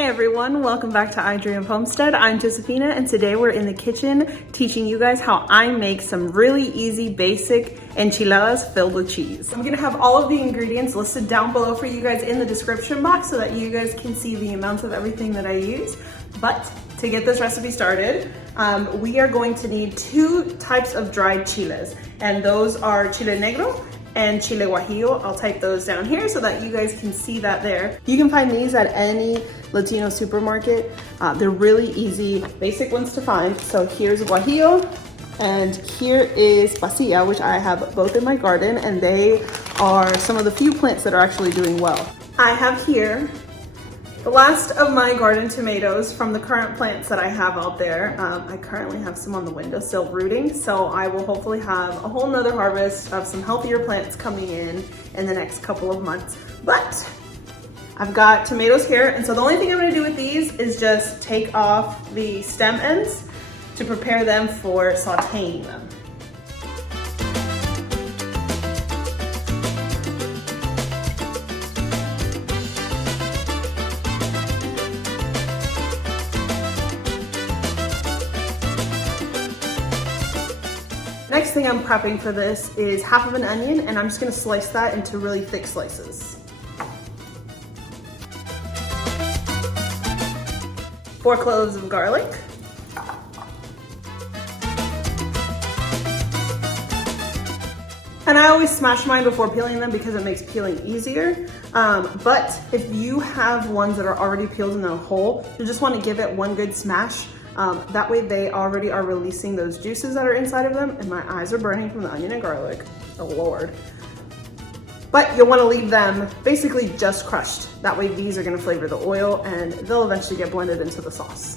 Hey everyone, welcome back to I Dream of Homestead. I'm Josephina and today we're in the kitchen teaching you guys how I make some really easy basic enchiladas filled with cheese. I'm gonna have all of the ingredients listed down below for you guys in the description box so that you guys can see the amounts of everything that I use. But to get this recipe started, we are going to need two types of dried chiles, and those are Chile Negro and Chile Guajillo. I'll type those down here so that you guys can see that there. You can find these at any Latino supermarket. They're really easy, basic ones to find. So here's Guajillo and here is Pasilla, which I have both in my garden, and they are some of the few plants that are actually doing well. I have here the last of my garden tomatoes from the current plants that I have out there. I currently have some on the windowsill rooting, so I will hopefully have a whole nother harvest of some healthier plants coming in the next couple of months. But I've got tomatoes here, and so the only thing I'm gonna do with these is just take off the stem ends to prepare them for sauteing them. Next thing I'm prepping for this is half of an onion, and I'm just gonna slice that into really thick slices. 4 cloves of garlic. And I always smash mine before peeling them because it makes peeling easier. But if you have ones that are already peeled in the whole, you just wanna give it one good smash. That way they already are releasing those juices that are inside of them, and my eyes are burning from the onion and garlic. Oh Lord. But you'll wanna leave them basically just crushed. That way these are gonna flavor the oil and they'll eventually get blended into the sauce.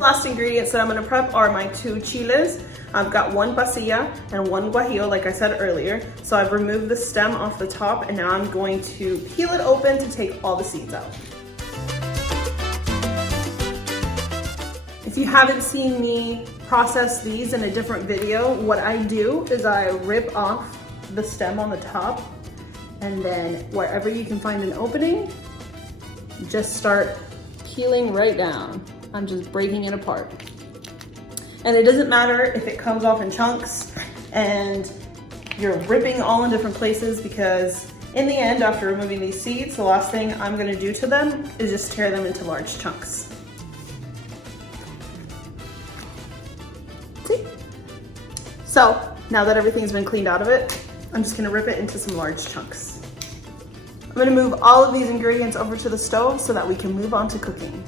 Last ingredients that I'm gonna prep are my 2 chiles. I've got 1 pasilla and 1 guajillo, like I said earlier. So I've removed the stem off the top, and now I'm going to peel it open to take all the seeds out. If you haven't seen me process these in a different video, what I do is I rip off the stem on the top, and then wherever you can find an opening, just start peeling right down. I'm just breaking it apart. And it doesn't matter if it comes off in chunks and you're ripping all in different places, because in the end, after removing these seeds, the last thing I'm gonna do to them is just tear them into large chunks. See? So now that everything's been cleaned out of it, I'm just gonna rip it into some large chunks. I'm gonna move all of these ingredients over to the stove so that we can move on to cooking.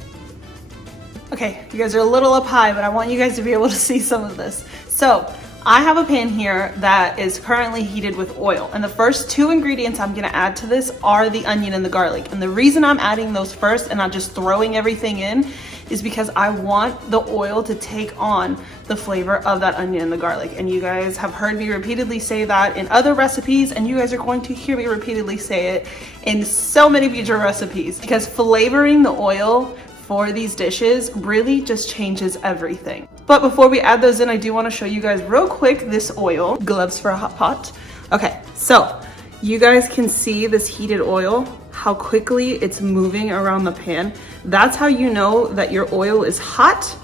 Okay, you guys are a little up high, but I want you guys to be able to see some of this. So I have a pan here that is currently heated with oil, and the first 2 ingredients I'm gonna add to this are the onion and the garlic. And the reason I'm adding those first and not just throwing everything in is because I want the oil to take on the flavor of that onion and the garlic. And you guys have heard me repeatedly say that in other recipes, and you guys are going to hear me repeatedly say it in so many future recipes, because flavoring the oil for these dishes really just changes everything. But before we add those in, I do want to show you guys real quick this oil. Gloves for a hot pot. Okay, so you guys can see this heated oil, how quickly it's moving around the pan. That's how you know that your oil is hot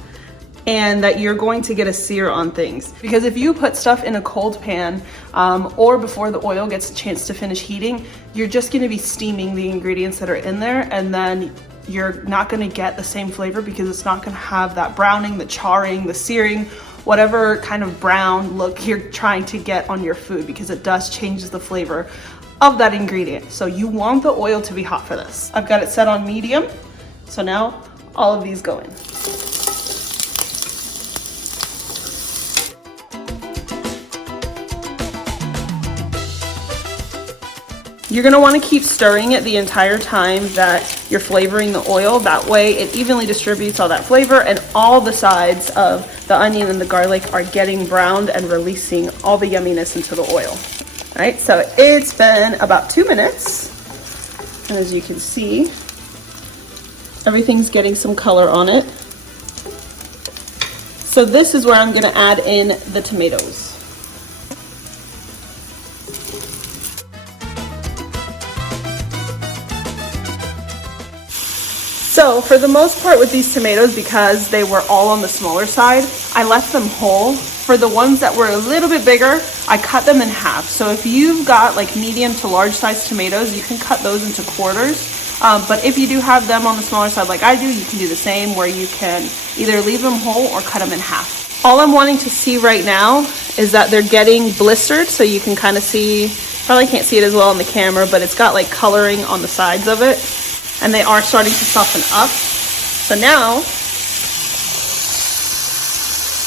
and that you're going to get a sear on things. Because if you put stuff in a cold pan or before the oil gets a chance to finish heating, you're just gonna be steaming the ingredients that are in there, and then you're not gonna get the same flavor because it's not gonna have that browning, the charring, the searing, whatever kind of brown look you're trying to get on your food, because it does change the flavor of that ingredient. So you want the oil to be hot for this. I've got it set on medium. So now all of these go in. You're gonna wanna keep stirring it the entire time that you're flavoring the oil. That way it evenly distributes all that flavor, and all the sides of the onion and the garlic are getting browned and releasing all the yumminess into the oil. All right, so it's been about 2 minutes. And as you can see, everything's getting some color on it. So this is where I'm gonna add in the tomatoes. So for the most part with these tomatoes, because they were all on the smaller side, I left them whole. For the ones that were a little bit bigger, I cut them in half. So if you've got like medium to large size tomatoes, you can cut those into quarters. But if you do have them on the smaller side like I do, you can do the same, where you can either leave them whole or cut them in half. All I'm wanting to see right now is that they're getting blistered, so you can kind of see, probably can't see it as well on the camera, but it's got like coloring on the sides of it, and they are starting to soften up. So now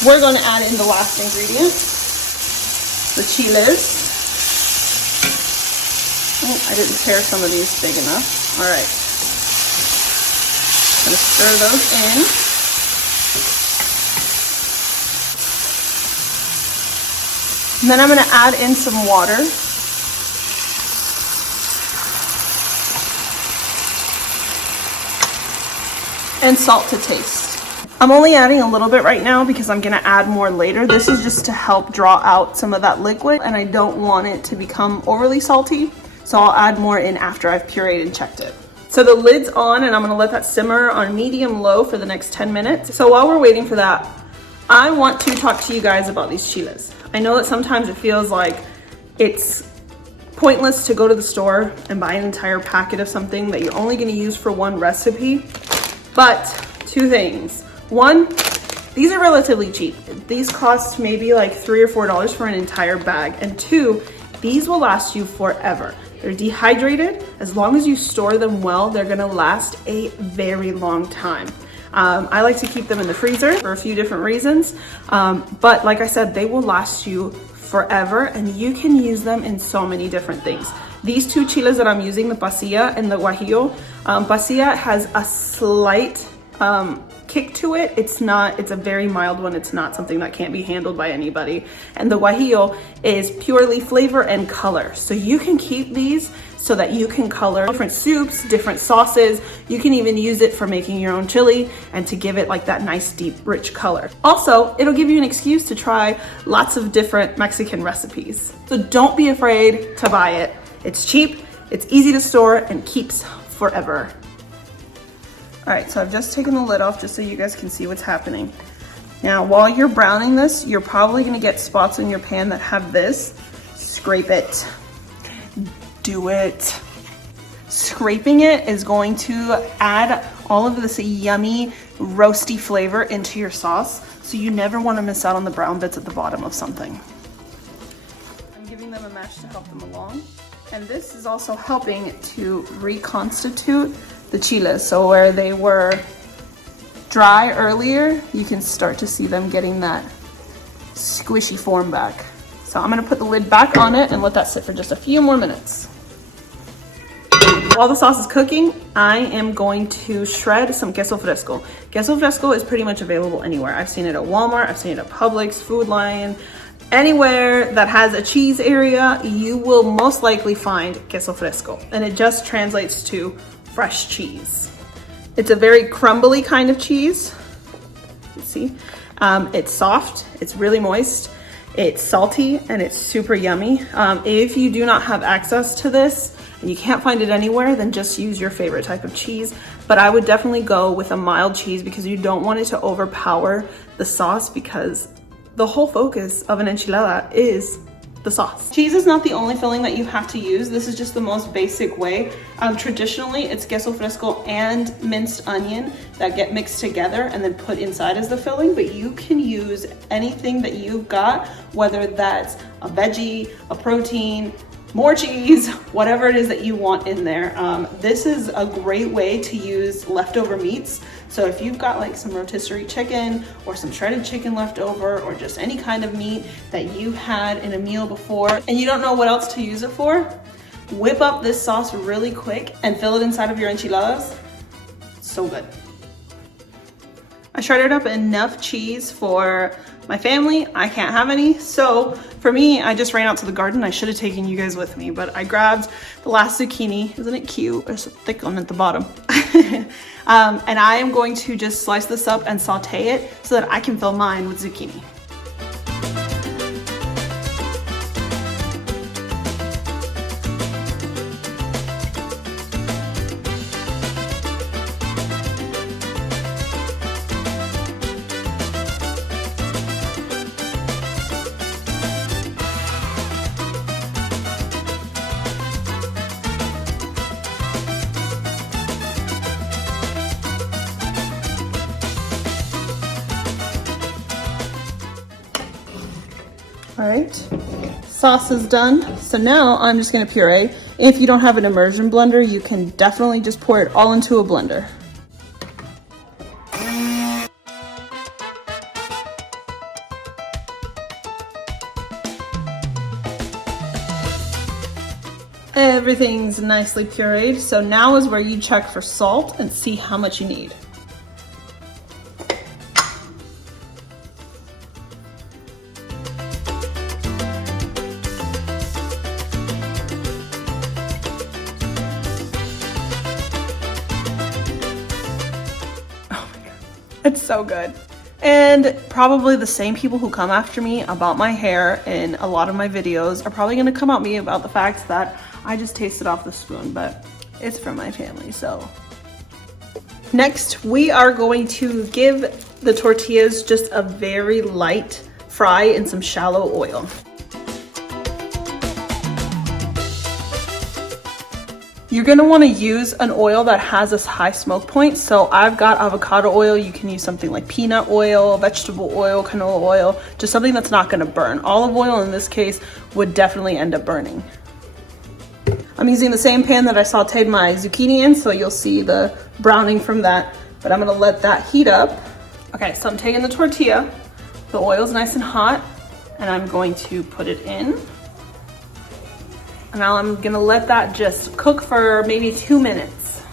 we're going to add in the last ingredient, the chiles. Oh, I didn't tear some of these big enough. All right, I'm gonna stir those in. And then I'm gonna add in some water. And salt to taste. I'm only adding a little bit right now because I'm gonna add more later. This is just to help draw out some of that liquid, and I don't want it to become overly salty. So I'll add more in after I've pureed and checked it. So the lid's on, and I'm gonna let that simmer on medium-low for the next 10 minutes. So while we're waiting for that, I want to talk to you guys about these chiles. I know that sometimes it feels like it's pointless to go to the store and buy an entire packet of something that you're only gonna use for one recipe. But two things. One, these are relatively cheap. These cost maybe like $3 or $4 for an entire bag. And two, these will last you forever. They're dehydrated. As long as you store them well, they're gonna last a very long time. I like to keep them in the freezer for a few different reasons. But like I said, they will last you forever, and you can use them in so many different things. These two chiles that I'm using, the Pasilla and the Guajillo, Pasilla has a slight kick to it. It's a very mild one. It's not something that can't be handled by anybody. And the Guajillo is purely flavor and color. So you can keep these so that you can color different soups, different sauces. You can even use it for making your own chili and to give it like that nice, deep, rich color. Also, it'll give you an excuse to try lots of different Mexican recipes. So don't be afraid to buy it. It's cheap, it's easy to store, and keeps forever. All right, so I've just taken the lid off just so you guys can see what's happening. Now, while you're browning this, you're probably gonna get spots in your pan that have this. Scrape it. Do it. Scraping it is going to add all of this yummy, roasty flavor into your sauce, so you never wanna miss out on the brown bits at the bottom of something. I'm giving them a mash to help them along. And this is also helping to reconstitute the chiles. So where they were dry earlier, you can start to see them getting that squishy form back. So I'm gonna put the lid back on it and let that sit for just a few more minutes. While the sauce is cooking, I am going to shred some queso fresco. Queso fresco is pretty much available anywhere. I've seen it at Walmart, I've seen it at Publix, Food Lion. Anywhere that has a cheese area, you will most likely find queso fresco, and it just translates to fresh cheese. It's a very crumbly kind of cheese. You see, it's soft, it's really moist, it's salty, and it's super yummy. If you do not have access to this and you can't find it anywhere, then just use your favorite type of cheese. But I would definitely go with a mild cheese because you don't want it to overpower the sauce, because the whole focus of an enchilada is the sauce. Cheese is not the only filling that you have to use. This is just the most basic way. Traditionally, it's queso fresco and minced onion that get mixed together and then put inside as the filling, but you can use anything that you've got, whether that's a veggie, a protein, more cheese, whatever it is that you want in there. This is a great way to use leftover meats. So if you've got like some rotisserie chicken or some shredded chicken left over, or just any kind of meat that you had in a meal before and you don't know what else to use it for, whip up this sauce really quick and fill it inside of your enchiladas. So good. I shredded up enough cheese for my family. I can't have any, so for me, I just ran out to the garden. I should have taken you guys with me, but I grabbed the last zucchini. Isn't it cute? There's a thick one at the bottom. And I am going to just slice this up and saute it so that I can fill mine with zucchini. All right, sauce is done. So now I'm just gonna puree. If you don't have an immersion blender, you can definitely just pour it all into a blender. Everything's nicely pureed, so now is where you check for salt and see how much you need. It's so good. And probably the same people who come after me about my hair in a lot of my videos are probably gonna come at me about the fact that I just tasted off the spoon, but it's from my family, so. Next, we are going to give the tortillas just a very light fry in some shallow oil. You're gonna wanna use an oil that has a high smoke point. So I've got avocado oil. You can use something like peanut oil, vegetable oil, canola oil, just something that's not gonna burn. Olive oil in this case would definitely end up burning. I'm using the same pan that I sauteed my zucchini in, so you'll see the browning from that, but I'm gonna let that heat up. Okay, so I'm taking the tortilla, the oil's nice and hot, and I'm going to put it in. And now I'm gonna let that just cook for maybe 2 minutes.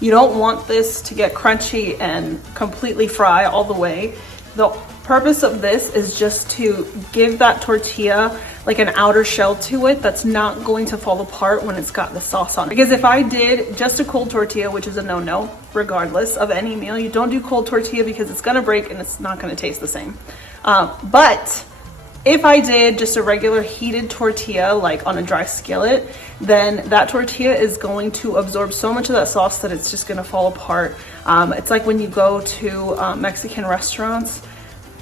You don't want this to get crunchy and completely fry all the way. The purpose of this is just to give that tortilla like an outer shell to it that's not going to fall apart when it's got the sauce on it. Because if I did just a cold tortilla, which is a no-no, regardless of any meal, you don't do cold tortilla because it's gonna break and it's not gonna taste the same. But if I did just a regular heated tortilla, like on a dry skillet, then that tortilla is going to absorb so much of that sauce that it's just gonna fall apart. It's like when you go to Mexican restaurants,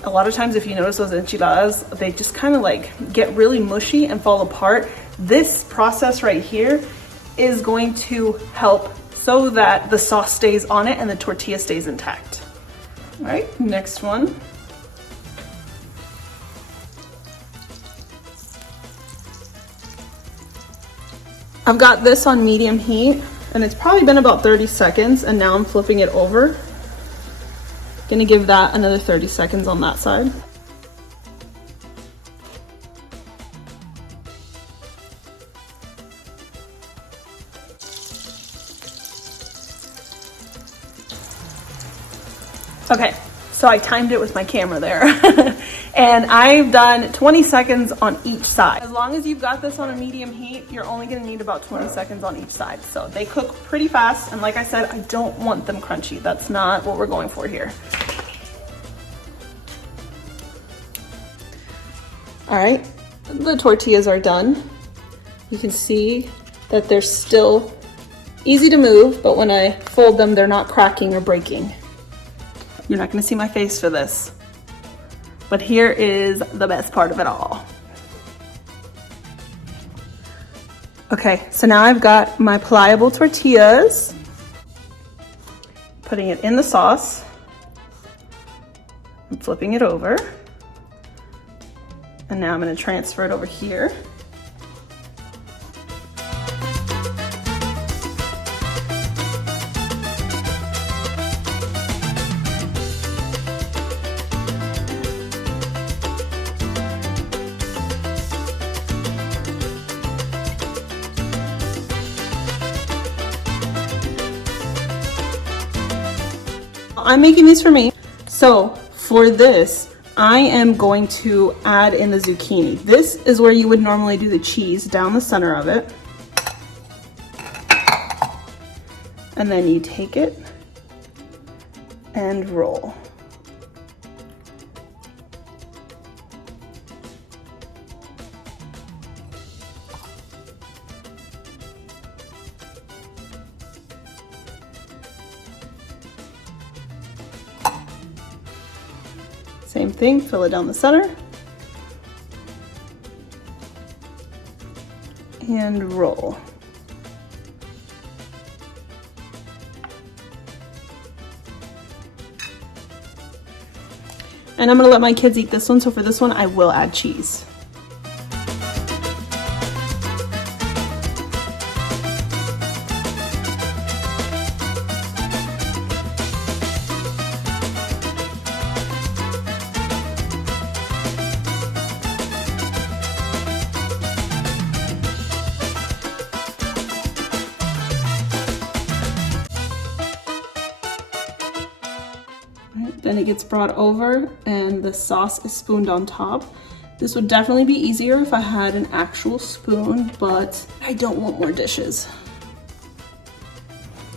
a lot of times if you notice those enchiladas, they just kind of like get really mushy and fall apart. This process right here is going to help so that the sauce stays on it and the tortilla stays intact. All right, next one. I've got this on medium heat and it's probably been about 30 seconds and now I'm flipping it over. Gonna give that another 30 seconds on that side. Okay, so I timed it with my camera there. And I've done 20 seconds on each side. As long as you've got this on a medium heat, you're only gonna need about 20 seconds on each side. So they cook pretty fast. And like I said, I don't want them crunchy. That's not what we're going for here. All right, the tortillas are done. You can see that they're still easy to move, but when I fold them, they're not cracking or breaking. You're not gonna see my face for this, but here is the best part of it all. Okay, so now I've got my pliable tortillas, putting it in the sauce, and flipping it over. And now I'm gonna transfer it over here. I'm making these for me. So for this, I am going to add in the zucchini. This is where you would normally do the cheese, down the center of it. And then you take it and roll. Same thing, fill it down the center. And roll. And I'm gonna let my kids eat this one, so for this one I will add cheese. Then it gets brought over and the sauce is spooned on top. This would definitely be easier if I had an actual spoon, but I don't want more dishes.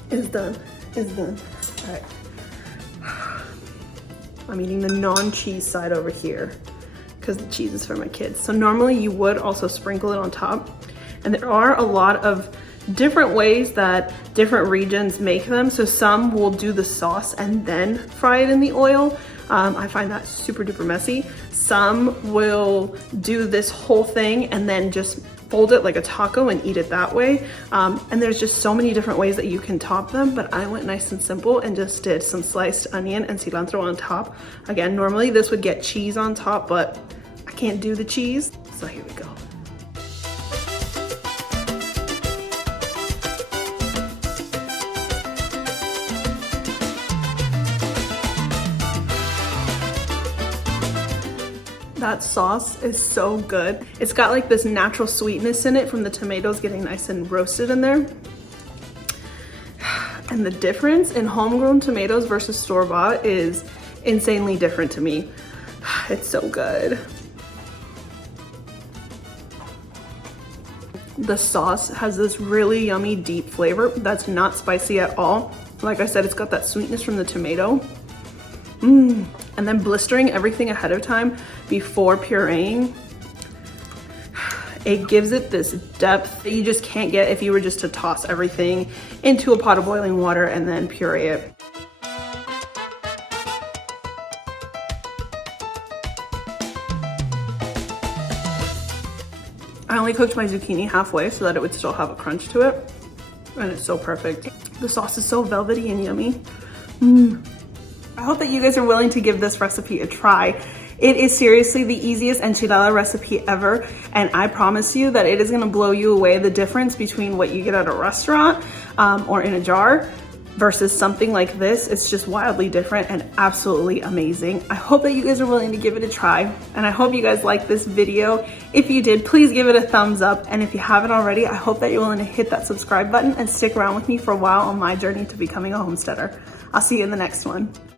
It's done, it's done. All right. I'm eating the non-cheese side over here because the cheese is for my kids. So normally you would also sprinkle it on top. And there are a lot of different ways that different regions make them. So some will do the sauce and then fry it in the oil. I find that super duper messy. Some will do this whole thing and then just fold it like a taco and eat it that way. And there's just so many different ways that you can top them, but I went nice and simple and just did some sliced onion and cilantro on top. Again, normally this would get cheese on top, but I can't do the cheese, so here we go. That sauce is so good. It's got like this natural sweetness in it from the tomatoes getting nice and roasted in there. And the difference in homegrown tomatoes versus store-bought is insanely different to me. It's so good. The sauce has this really yummy deep flavor that's not spicy at all. Like I said, it's got that sweetness from the tomato. And then blistering everything ahead of time before pureeing, it gives it this depth that you just can't get if you were just to toss everything into a pot of boiling water and then puree it. I only cooked my zucchini halfway so that it would still have a crunch to it, and it's so perfect. The sauce is so velvety and yummy. I hope that you guys are willing to give this recipe a try. It is seriously the easiest enchilada recipe ever, and I promise you that it is gonna blow you away, the difference between what you get at a restaurant or in a jar versus something like this. It's just wildly different and absolutely amazing. I hope that you guys are willing to give it a try, and I hope you guys liked this video. If you did, please give it a thumbs up, and if you haven't already, I hope that you're willing to hit that subscribe button and stick around with me for a while on my journey to becoming a homesteader. I'll see you in the next one.